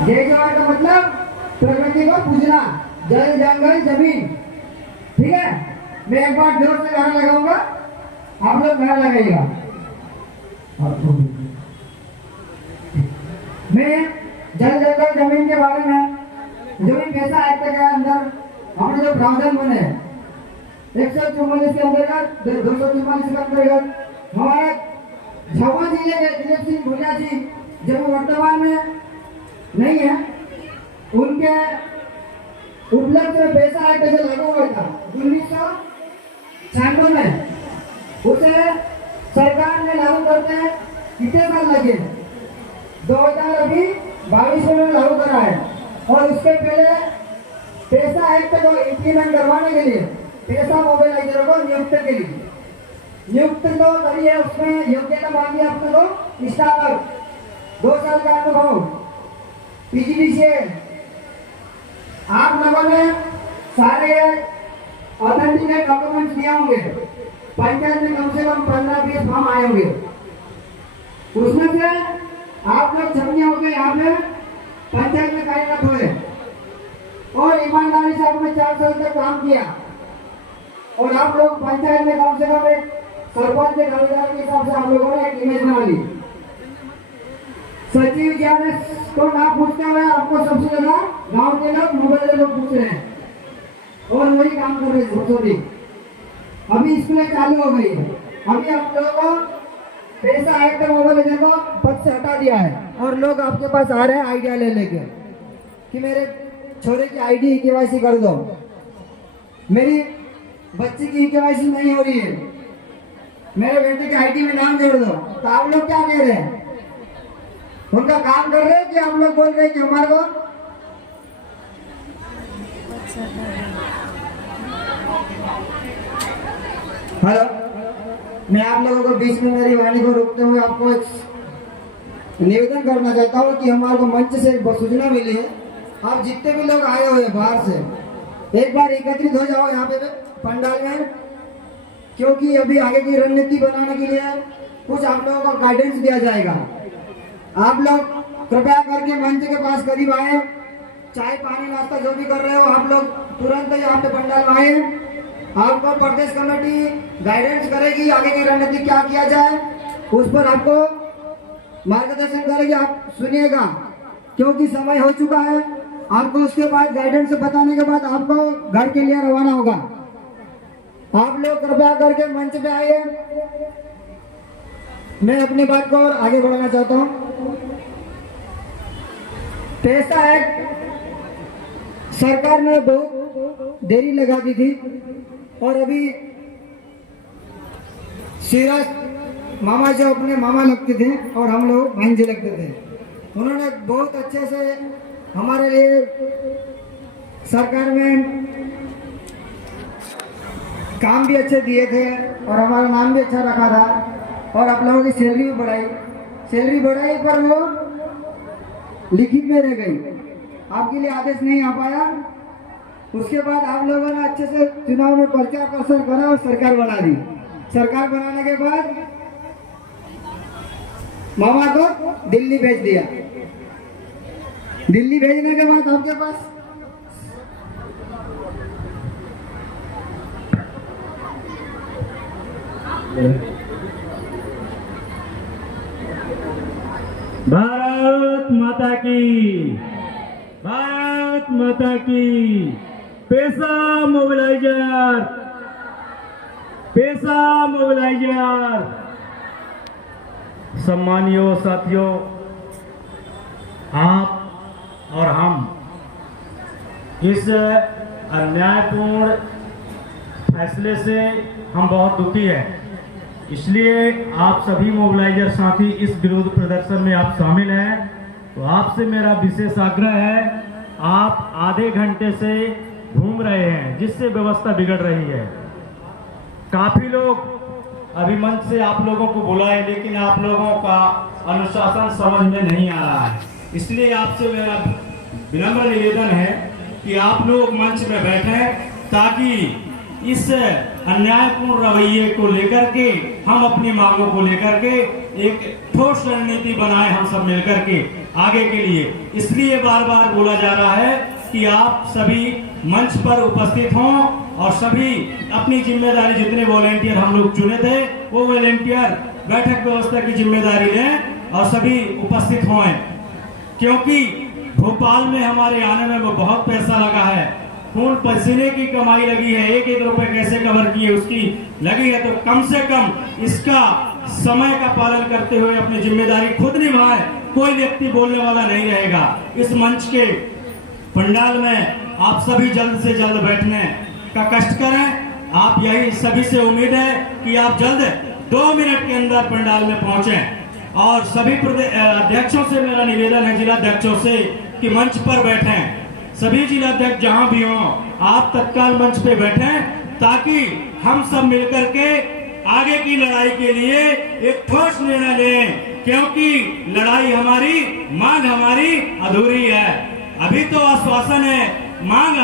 जय जवान का मतलब प्रकृति को पूजना, जल जंगल जमीन। ठीक है, मैं एक बार जोर से गाना लगाऊंगा, आप लोग गाना लगाइएगा। मैं जल जंगल जमीन के बारे में, जमीन कैसा एक्ट के अंदर हमने जो प्रावधान बने 144 के अंतर्गत 244 के अंतर्गत हमारे झाबुआ जिले के दिलीप सिंह भुइयां जी जो वर्तमान में नहीं है, उनके उपलब्ध में पैसा एक्ट जो लागू हुआ था 1996 में, उसे सरकार ने लागू करते हैं कितने साल लगे, 2022 में लागू करा है। और उसके पहले पैसा एक्ट को इम्प्लीमेंट करवाने के लिए पैसा मोबाइलाइजर को नियुक्त के लिए नियुक्त तो करिए, उसमें योग्यता मांगी अपने को स्टार्टअप 2 साल का अनुभव पीजीडी से। आप लोगों ने सारे ऑथेंटिकेट डॉक्यूमेंट्स दिए होंगे, पंचायत में कम से कम 15-20 फॉर्म आए होंगे, उसमें से आप लोग छपने हो गए, यहाँ पे पंचायत में कार्यरत हुए और ईमानदारी से आपने 4 साल तक काम किया और आप लोग पंचायत में कम से कम एक सरपंच के दावेदार के हिसाब से आप लोगों ने एक इमेज बना ली। सचिव जी ने को ना पूछते हुए आपको सबसे ज्यादा गांव के लोग मोबाइल लोग पूछ रहे हैं और वही काम कर रहे हैं। अभी स्कूलें चालू हो गई है, अभी आप लोगों को पैसा एक्ट मोबाइल को पद से हटा दिया है और लोग आपके पास आ रहे हैं आइडिया ले लेके कि मेरे छोरे की आईडी केवाईसी कर दो, मेरी बच्ची की केवाईसी नहीं हो रही है, मेरे बेटे की आईडी में नाम जोड़ दो। तो आप लोग क्या कह रहे हैं, उनका काम कर रहे हैं कि आप लोग बोल रहे हैं कि हमारे को हेलो, मैं आप लोगों को बीच में मेरी वाणी को रोकते हुए आपको एक निवेदन करना चाहता हूँ कि हमारे को मंच से एक सूचना मिली है, आप जितने भी लोग आए हुए बाहर से एक बार एकत्रित हो जाओ यहाँ पे पंडाल में, क्योंकि अभी आगे की रणनीति बनाने के लिए कुछ आप लोगों को गाइडेंस दिया जाएगा। आप लोग कृपया करके मंच के पास करीब आए, चाय पानी नाश्ता जो भी कर रहे हो आप लोग तुरंत यहाँ पे पंडाल में आए। आपको प्रदेश कमेटी गाइडेंस करेगी आगे की रणनीति क्या किया जाए, उस पर आपको मार्गदर्शन करेगी, आप सुनिएगा क्योंकि समय हो चुका है। आपको उसके बाद गाइडेंस बताने के बाद आपको घर के लिए रवाना होगा। आप लोग कृपया करके मंच पे आइए, मैं अपनी बात को और आगे बढ़ाना चाहता हूँ। पैसा एक्ट सरकार ने बहुत देरी लगा दी थी और अभी सिराज मामा जो अपने मामा लगते थे और हम लोग भांजे लगते थे, उन्होंने बहुत अच्छे से हमारे लिए सरकार में काम भी अच्छे दिए थे और हमारा नाम भी अच्छा रखा था और आप लोगों की सैलरी भी बढ़ाई पर वो लिखित में रह गई, आपके लिए आदेश नहीं आ पाया। उसके बाद आप लोगों ने अच्छे से चुनाव में प्रचार प्रसार करा और सरकार बना दी। सरकार बनाने के बाद मामा को दिल्ली भेज दिया। दिल्ली भेजने के बाद आपके पास भारत माता की, भारत माता की। पैसा मोबिलाइजर, पैसा मोबिलाइजर। सम्मानियों साथियों, आप और हम इस अन्यायपूर्ण फैसले से हम बहुत दुखी हैं। इसलिए आप सभी मोबिलाइजर साथी इस विरोध प्रदर्शन में आप शामिल हैं, तो आपसे मेरा विशेष आग्रह है, आप आधे घंटे से घूम रहे हैं जिससे व्यवस्था बिगड़ रही है। काफी लोग अभी मंच से आप लोगों को बुलाए, लेकिन आप लोगों का अनुशासन समझ में नहीं आ रहा है। इसलिए आपसे मेरा विनम्र निवेदन है कि आप लोग मंच में बैठें ताकि इस अन्यायपूर्ण रवैये को लेकर के हम अपनी मांगों को लेकर के एक ठोस रणनीति बनाए हम सब मिलकर के। आगे के लिए। इसलिए बार बार बोला जा रहा है कि आप सभी मंच पर उपस्थित हों और सभी अपनी जिम्मेदारी, जितने वॉलेंटियर हम लोग चुने थे वो वॉलेंटियर बैठक व्यवस्था की जिम्मेदारी लें और सभी उपस्थित हों, क्योंकि भोपाल में हमारे आने में वो बहुत पैसा लगा है, खून पसीने की कमाई लगी है, एक एक रुपए कैसे कवर किए उसकी लगी है। तो कम से कम इसका समय का पालन करते हुए अपनी जिम्मेदारी खुद निभाएं, कोई व्यक्ति बोलने वाला नहीं रहेगा। इस मंच के पंडाल में आप सभी जल्द से जल्द बैठने का कष्ट करें। आप यही सभी से उम्मीद है कि आप जल्द 2 मिनट के अंदर पंडाल में पहुंचें। और सभी अध्यक्षों से मेरा निवेदन है, जिला अध्यक्षों से, कि मंच पर बैठें। सभी जिला अध्यक्ष जहां भी हों आप तत्काल मंच पे बैठें, ताकि हम सब मिलकर के आगे की लड़ाई के लिए एक ठोस निर्णय लें, क्योंकि लड़ाई हमारी, मांग हमारी अधूरी है। अभी तो आश्वासन है, मांग